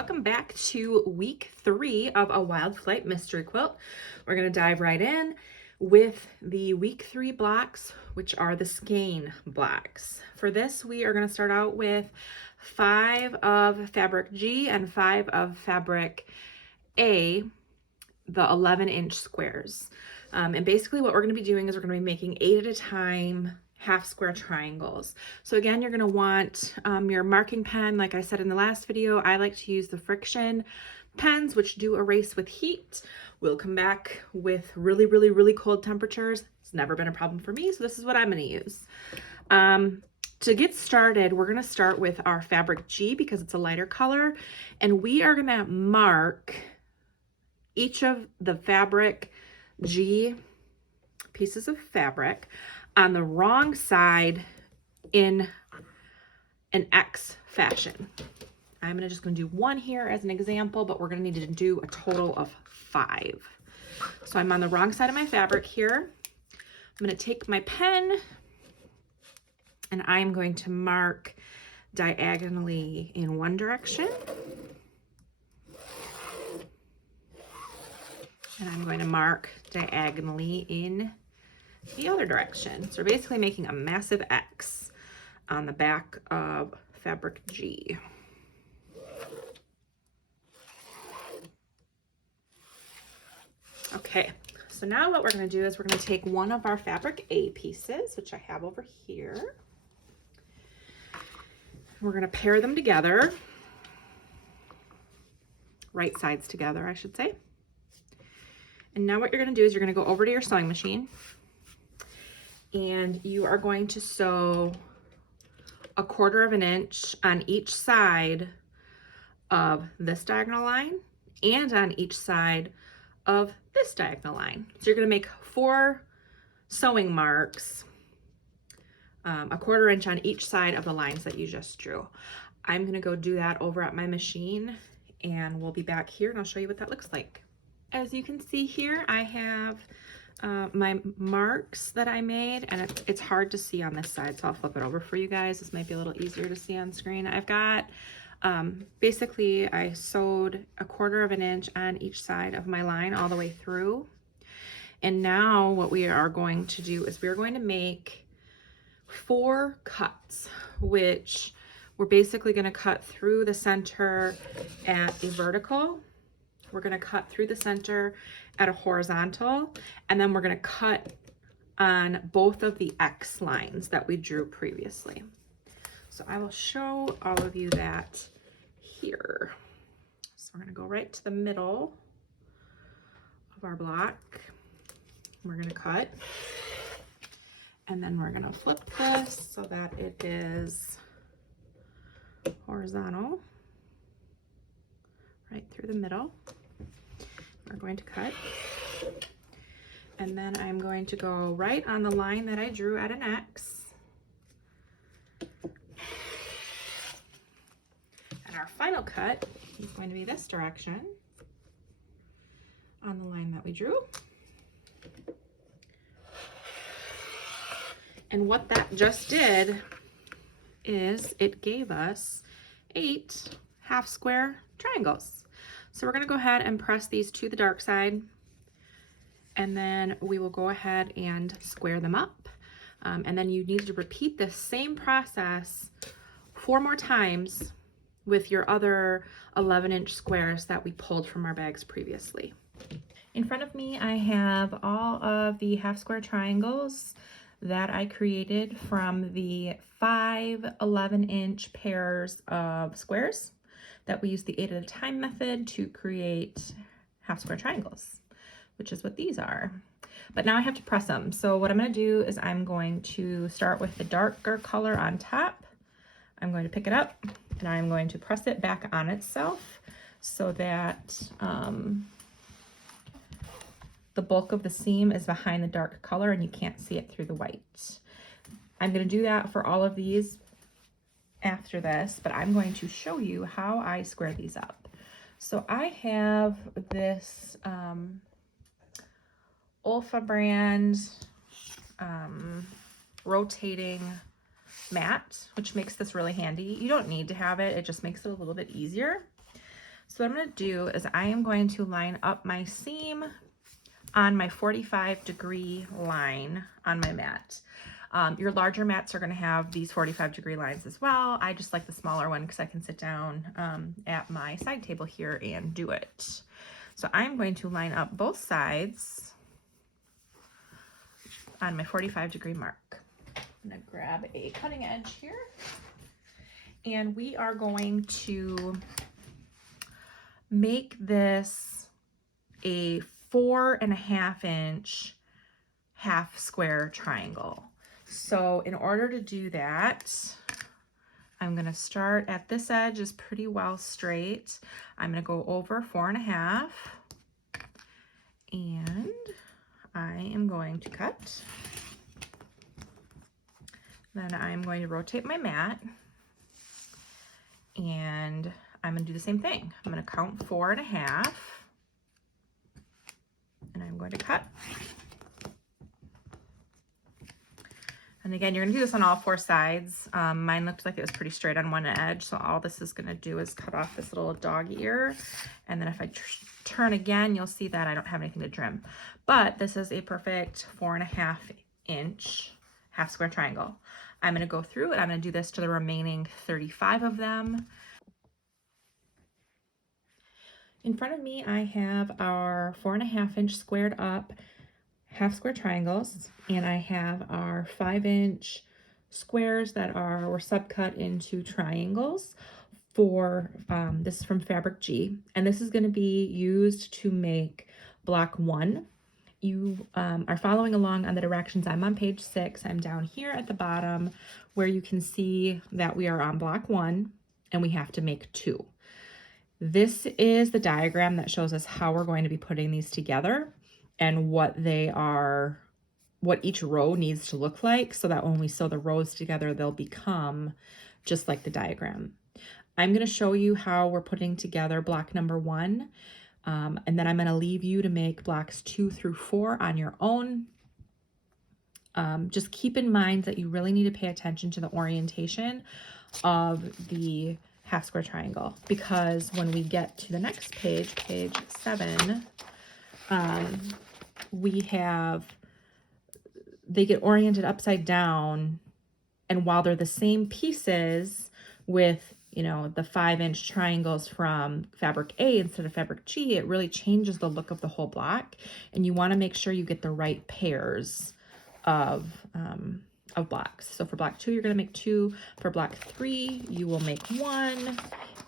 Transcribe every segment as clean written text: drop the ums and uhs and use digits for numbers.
welcome back to week 3 of a Wild Flight mystery quilt. We're going to dive right in with the week 3 blocks, which are the Skein blocks. For this, we are going to start out with 5 of fabric G and 5 of fabric A, the 11-inch squares. And basically what we're going to be doing is we're going to be making 8 at a time half square triangles. So again, you're going to want your marking pen. Like I said in the last video, I like to use the friction pens, which do erase with heat. We'll come back with really cold temperatures. It's never been a problem for me, so this is what I'm going to use. To get started, we're going to start with our fabric G because it's a lighter color, and we are going to mark each of the fabric G pieces of fabric on the wrong side in an X fashion. I'm just going to do one here as an example, but we're going to need to do a total of 5. So I'm on the wrong side of my fabric here. I'm going to take my pen and I'm going to mark diagonally in one direction. And I'm going to mark diagonally in the other direction. So we're basically making a massive X on the back of fabric G. Okay, so now what we're going to do is we're going to take one of our fabric A pieces, which I have over here. We're going to pair them together, right sides together, I should say. And now what you're going to do is you're going to go over to your sewing machine and you are going to sew 1/4 of an inch on each side of this diagonal line and on each side of this diagonal line. So you're going to make 4 sewing marks, 1/4 inch on each side of the lines that you just drew. I'm going to go do that over at my machine and we'll be back here and I'll show you what that looks like. As you can see here, I have my marks that I made, and it's hard to see on this side, so I'll flip it over for you guys. This might be a little easier to see on screen. I've got, basically I sewed 1/4 of an inch on each side of my line all the way through. And now what we are going to do is we're going to make 4 cuts, which we're basically going to cut through the center at a vertical. We're going to cut through the center at a horizontal, and then we're going to cut on both of the X lines that we drew previously. So I will show all of you that here. So we're going to go right to the middle of our block. We're going to cut, and then we're going to flip this so that it is horizontal right through the middle. We're going to cut, and then I'm going to go right on the line that I drew at an X. And our final cut is going to be this direction on the line that we drew. And what that just did is it gave us 8 half square triangles. So we're going to go ahead and press these to the dark side, and then we will go ahead and square them up. And then you need to repeat the same process 4 more times with your other 11-inch squares that we pulled from our bags previously. In front of me, I have all of the half square triangles that I created from the 5 11-inch pairs of squares that we use the 8 at a time method to create half square triangles, which is what these are. But now I have to press them. So what I'm going to do is I'm going to start with the darker color on top. I'm going to pick it up and I'm going to press it back on itself so that the bulk of the seam is behind the dark color and you can't see it through the white. I'm going to do that for all of these after this, but I'm going to show you how I square these up. So I have this Olfa brand rotating mat, which makes this really handy. You don't need to have it, it just makes it a little bit easier. So what I'm going to do is I am going to line up my seam on my 45-degree line on my mat. Your larger mats are going to have these 45-degree lines as well. I just like the smaller one because I can sit down at my side table here and do it. So I'm going to line up both sides on my 45-degree mark. I'm going to grab a cutting edge here, and we are going to make this a 4.5 inch half square triangle. So in order to do that, I'm going to start at this edge is pretty well straight. I'm going to go over 4.5, and I am going to cut. Then I'm going to rotate my mat, and I'm going to do the same thing. I'm going to count 4.5, and I'm going to cut. And again, you're going to do this on all 4 sides. Mine looked like it was pretty straight on one edge, so all this is going to do is cut off this little dog ear. And then if I turn again, you'll see that I don't have anything to trim. But this is a perfect 4.5 inch half square triangle. I'm going to go through and I'm going to do this to the remaining 35 of them. In front of me, I have our 4.5 inch squared up half square triangles, and I have our 5 inch squares that were subcut into triangles for, this is from Fabric G, and this is going to be used to make block 1. You are following along on the directions. I'm on page 6. I'm down here at the bottom where you can see that we are on block 1 and we have to make 2. This is the diagram that shows us how we're going to be putting these together and what each row needs to look like, so that when we sew the rows together, they'll become just like the diagram. I'm going to show you how we're putting together block number 1, and then I'm going to leave you to make blocks 2 through 4 on your own. Just keep in mind that you really need to pay attention to the orientation of the half square triangle, because when we get to the next page, page 7, they get oriented upside down, and while they're the same pieces with, you know, the 5 inch triangles from Fabric A instead of Fabric G, it really changes the look of the whole block, and you want to make sure you get the right pairs of blocks. So for block 2, you're going to make 2. For block 3, you will make 1.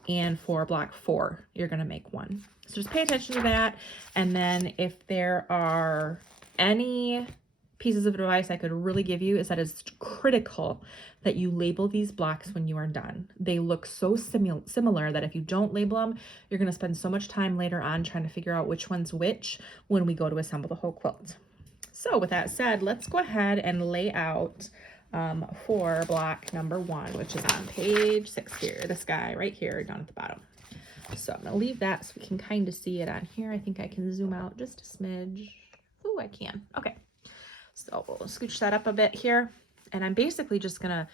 And for block 4, you're going to make 1. So just pay attention to that. And then if there are any pieces of advice I could really give you, is that it's critical that you label these blocks when you are done. They look so similar that if you don't label them, you're going to spend so much time later on trying to figure out which one's which when we go to assemble the whole quilt. So with that said, let's go ahead and lay out for block number 1, which is on page 6 here, this guy right here down at the bottom. So I'm going to leave that so we can kind of see it on here. I think I can zoom out just a smidge. Oh, I can. Okay. So we'll scooch that up a bit here. And I'm basically just going to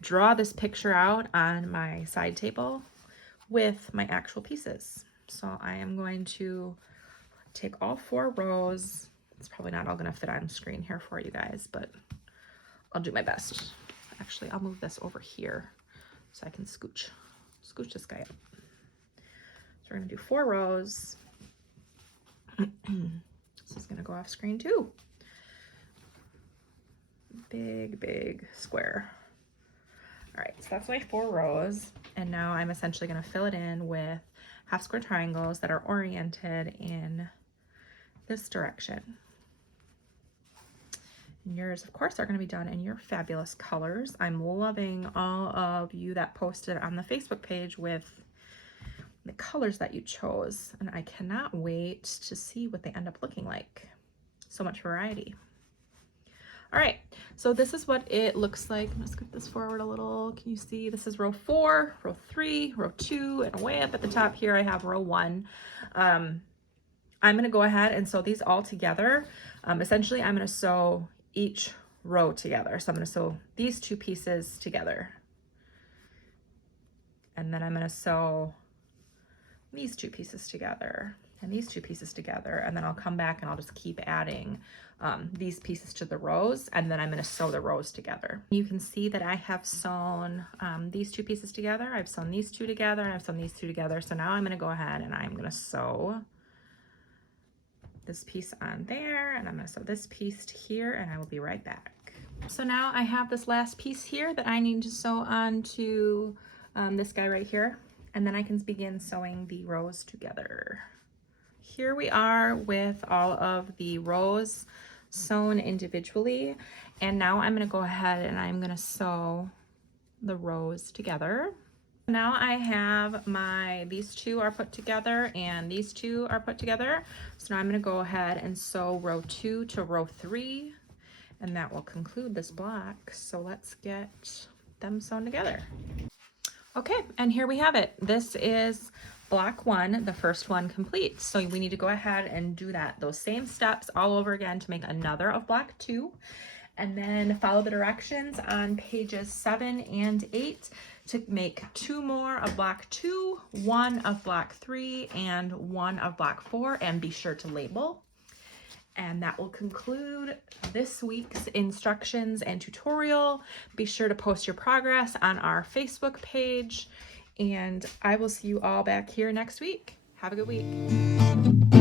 draw this picture out on my side table with my actual pieces. So I am going to take all 4 rows. It's probably not all going to fit on screen here for you guys, but I'll do my best. Actually, I'll move this over here so I can scooch this guy up. So we're going to do 4 rows. This is going to go off screen too. Big square. All right, so that's my 4 rows. And now I'm essentially going to fill it in with half square triangles that are oriented in this direction. And yours, of course, are going to be done in your fabulous colors. I'm loving all of you that posted on the Facebook page with the colors that you chose, and I cannot wait to see what they end up looking like. So much variety. All right, so this is what it looks like. I'm gonna scoot this forward a little. Can you see? This is row 4, row 3, row 2, and way up at the top here I have row 1. I'm gonna go ahead and sew these all together. Essentially, I'm gonna sew each row together. So I'm gonna sew these 2 pieces together. And then I'm gonna sew these two pieces together and these two pieces together, and then I'll come back and I'll just keep adding these pieces to the rows, and then I'm going to sew the rows together. You can see that I have sewn these two pieces together, I've sewn these two together, and I've sewn these two together. So now I'm going to go ahead and I'm going to sew this piece on there, and I'm going to sew this piece to here, and I will be right back. So now I have this last piece here that I need to sew onto this guy right here, and then I can begin sewing the rows together. Here we are with all of the rows sewn individually, and now I'm going to go ahead and I'm going to sew the rows together. Now I have these two are put together and these two are put together. So now I'm going to go ahead and sew row 2 to row 3, and that will conclude this block. So let's get them sewn together. Okay, and here we have it. This is block 1, the first one complete. So we need to go ahead and do those same steps all over again to make another of block 2, and then follow the directions on pages 7 and 8 to make 2 more of block 2, 1 of block 3, and 1 of block 4, and be sure to label. And that will conclude this week's instructions and tutorial. Be sure to post your progress on our Facebook page, and I will see you all back here next week. Have a good week.